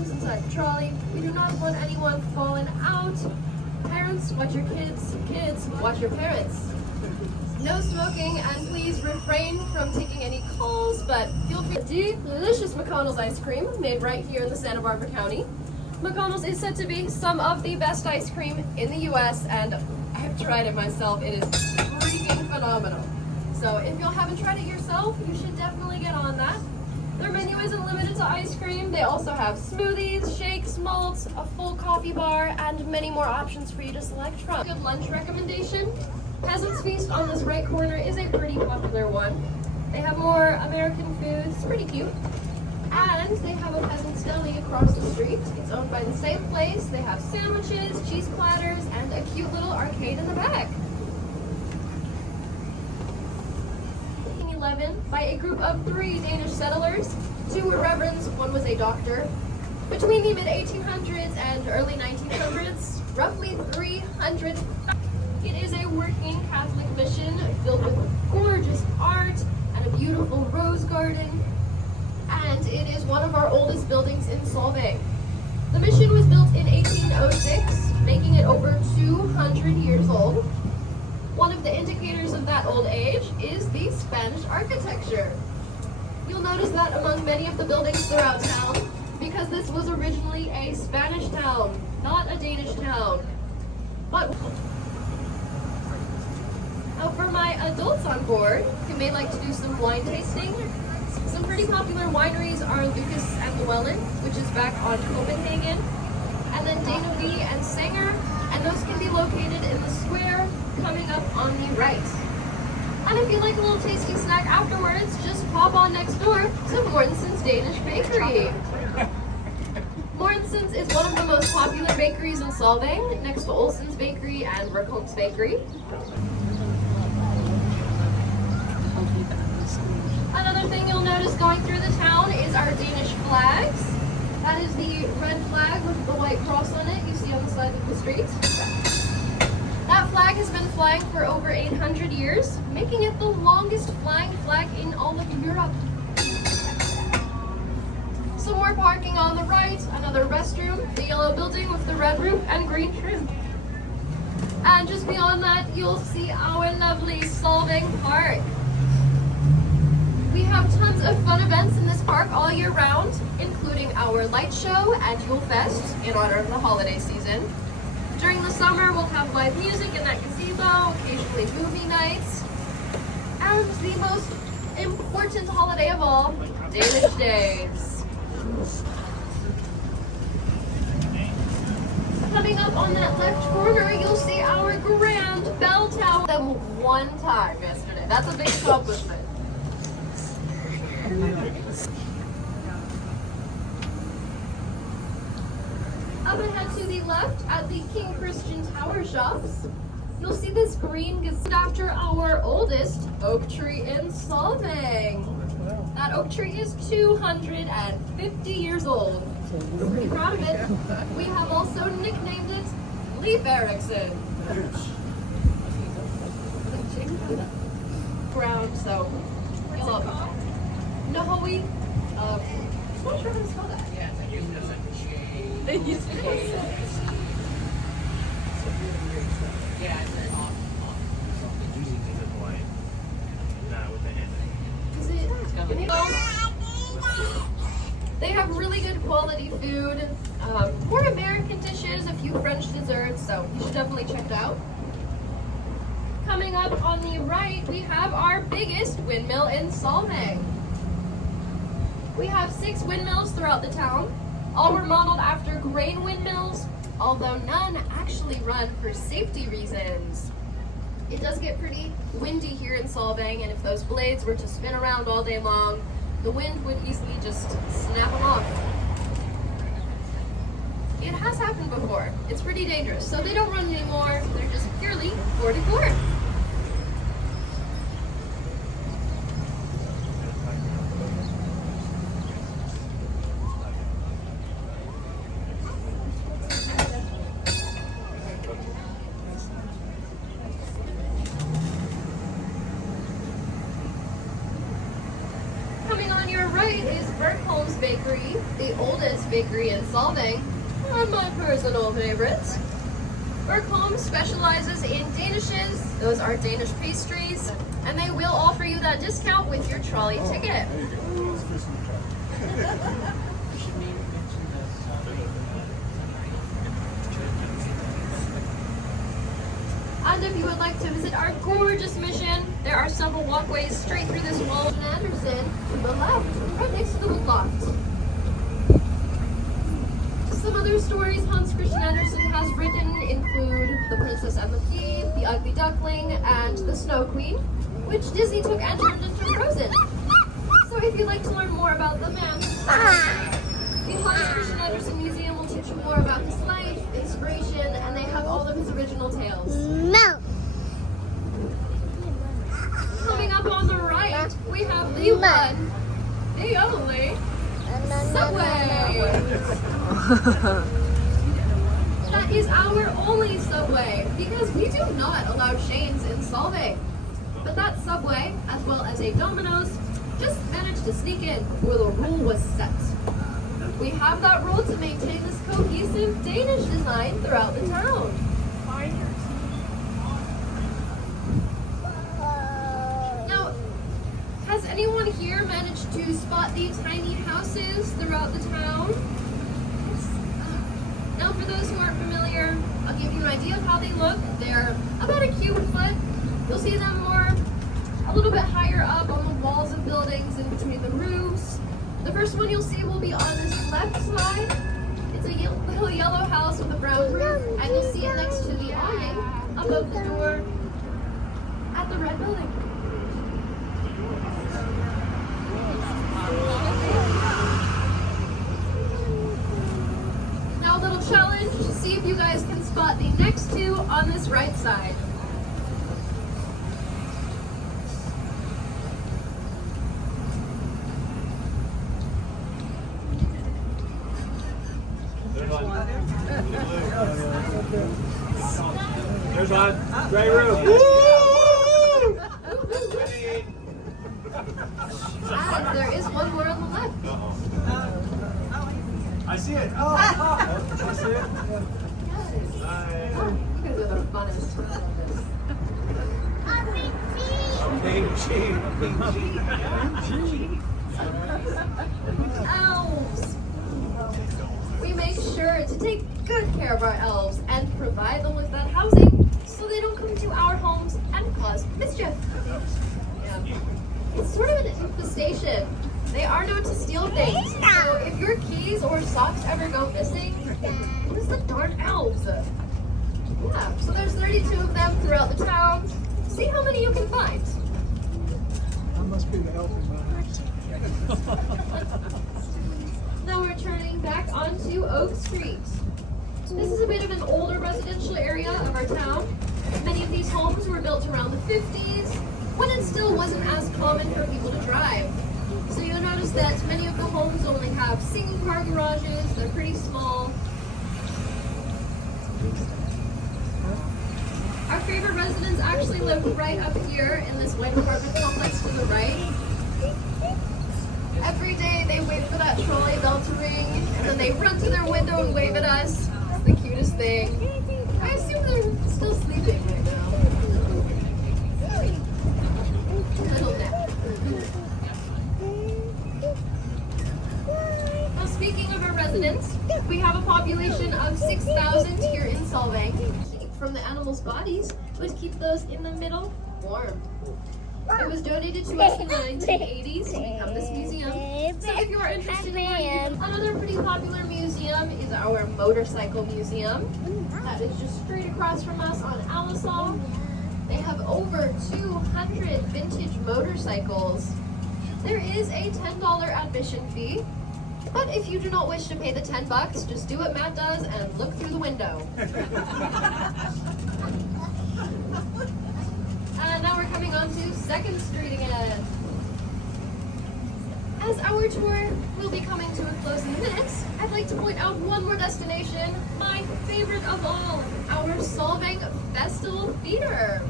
items inside the trolley. We do not want anyone falling out. Parents, watch your kids. Kids, watch your parents. No smoking, and please refrain from taking any calls, but feel free. Delicious McConnell's ice cream, made right here in the Santa Barbara County. McConnell's is said to be some of the best ice cream in the US, and I've tried it myself. It is freaking phenomenal. So if you haven't tried it yourself, you should definitely get on that. Their menu isn't limited to ice cream. They also have smoothies, shakes, malts, a full coffee bar, and many more options for you to select from. Good lunch recommendation. Peasant's Feast on this right corner is a pretty popular one. They have more American foods. It's pretty cute. And they have a Peasant's Deli across the street. It's owned by the same place. They have sandwiches, cheese platters, and a cute little arcade in the back. 1811 by a group of 3 Danish settlers. 2 were reverends, 1 was a doctor. Between the mid-1800s and early 1900s, roughly 300. It is a working Catholic mission filled with gorgeous art and a beautiful rose garden. And it is one of our oldest buildings in Solvang. The mission was built in 1806, making it over 200 years old. One of the indicators of that old age is the Spanish architecture. You'll notice that among many of the buildings throughout town, because this was originally a Spanish town, not a Danish town. But for my adults on board who may like to do some wine tasting, some pretty popular wineries are Lucas and Llewellyn, which is back on Copenhagen, and then Danevie and Sanger, and those can be located in the square coming up on the right. And if you like a little tasty snack afterwards, just pop on next door to Mortensen's Danish Bakery. Mortensen's is one of the most popular bakeries in Solvang, next to Olsen's Bakery and Verkoop's Bakery. Another thing you'll notice going through the town is our Danish flags. That is the red flag with the white cross on it you see on the side of the street. That flag has been flying for over 800 years, making it the longest flying flag in all of Europe. Some more parking on the right, another restroom, the yellow building with the red roof and green trim. And just beyond that, you'll see our lovely Solvang Park. We have tons of fun events in this park all year round, including our light show and Yule Fest in honor of the holiday season. During the summer, we'll have live music in that gazebo, occasionally movie nights, and the most important holiday of all, Danish Days. Coming up on that left corner, you'll see our grand bell tower. Them one time yesterday. That's a big accomplishment. Up ahead to the left at the King Christian Tower shops, you'll see this green gazebo after our oldest oak tree in Solvang. That oak tree is 250 years old. Pretty proud of it. We have also nicknamed it Leif Erikson. Ground, so you'll all be fine. Nahoe, I'm not sure how to spell that. Yeah, they use it. Yeah, it's very off. They have really good quality food, more American dishes, a few French desserts, so you should definitely check it out. Coming up on the right, we have our biggest windmill in Solvang. We have 6 windmills throughout the town. All were modeled after grain windmills, although none actually run for safety reasons. It does get pretty windy here in Solvang, and if those blades were to spin around all day long, the wind would easily just snap them off. It has happened before. It's pretty dangerous, so they don't run anymore. They're just purely 44. Coming on your right is Verkoop's Bakery. the oldest bakery in Solvang, and my personal favorites. Bergholm specializes in Danishes, those are Danish pastries, and they will offer you that discount with your trolley ticket. And if you would like to visit our gorgeous mission, there are several walkways straight through this wall. Anderson to the left, right next to the woodloft. Some other stories Hans Christian Andersen has written include The Princess and the Pea, The Ugly Duckling, and The Snow Queen, which Disney took and turned into Frozen. So if you'd like to learn more about the man, the Hans Christian Andersen Museum will teach you more about his life, inspiration, and they have all of his original tales. No. Coming up on the right, we have the one, the only, Subway. That is our only Subway, because we do not allow chains in Solvang. But that Subway, as well as a Domino's, just managed to sneak in before the rule was set. We have that rule to maintain this cohesive Danish design throughout the town. Now, has anyone here managed to spot the tiny houses throughout the town? Now, for those who aren't familiar, I'll give you an idea of how they look. They're about a cubic foot. You'll see them a little bit higher up on the walls of buildings and between the roofs. The first one you'll see will be on this left side. It's a little yellow house with a brown roof, and you'll see it next to the awning above the door at the red building. Now a little challenge to see if you guys can spot the next two on this right side. There's one. Gray room. Woo! And there is one more on the left. I see it. Oh, I see it. Yes. Oh, you guys are the funnest. Elves. We make sure to take good care of our elves and provide them with that housing so they don't come to our homes and cause mischief. Yeah. It's sort of an infestation. They are known to steal things, so if your keys or socks ever go missing, it was the darn elves. Yeah, so there's 32 of them throughout the town. See how many you can find. That must be the elf in my Now we're turning back onto Oak Street. This is a bit of an older residential area of our town. Many of these homes were built around the 50s, when it still wasn't as common for people to drive. So you'll notice that many of the homes only have single car garages, they're pretty small. Our favorite residents actually live right up here in this white apartment complex to the right. Every day they wait for that trolley bell to ring, and then they run to their window and wave at us. It's the cutest thing. I assume they're still sleeping right now. Little nap. Now speaking of our residents, we have a population of 6,000 here in Solvang. From the animals' bodies would keep those in the middle warm. It was donated to us in the 1980s to become this museum. So if you are interested in learning, another pretty popular museum is our motorcycle museum. That is just straight across from us on Alisol. They have over 200 vintage motorcycles. There is a $10 admission fee, but if you do not wish to pay the $10, just do what Matt does and look through the window. And now we're coming on to 2nd Street again. As our tour will be coming to a close in minutes, I'd like to point out one more destination, my favorite of all, our Solvang Festival Theater.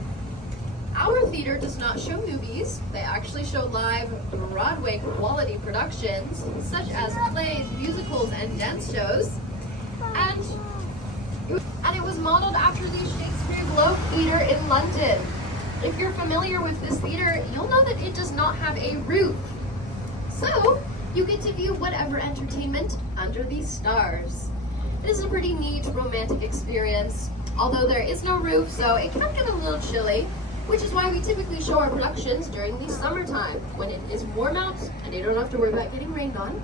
Our theater theater does not show movies. They actually show live Broadway quality productions, such as plays, musicals, and dance shows. And it was modeled after the Shakespeare Globe Theatre in London. If you're familiar with this theater, you'll know that it does not have a roof. So, you get to view whatever entertainment under these stars. It is a pretty neat romantic experience, although there is no roof, so it can get a little chilly, which is why we typically show our productions during the summertime, when it is warm out and you don't have to worry about getting rained on.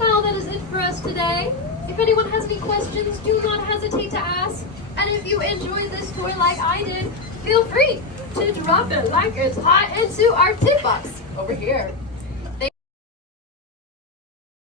Well, that is it for us today. If anyone has any questions, do not hesitate to ask. And if you enjoyed this tour like I did, feel free to drop it like it's hot into our tip box over here.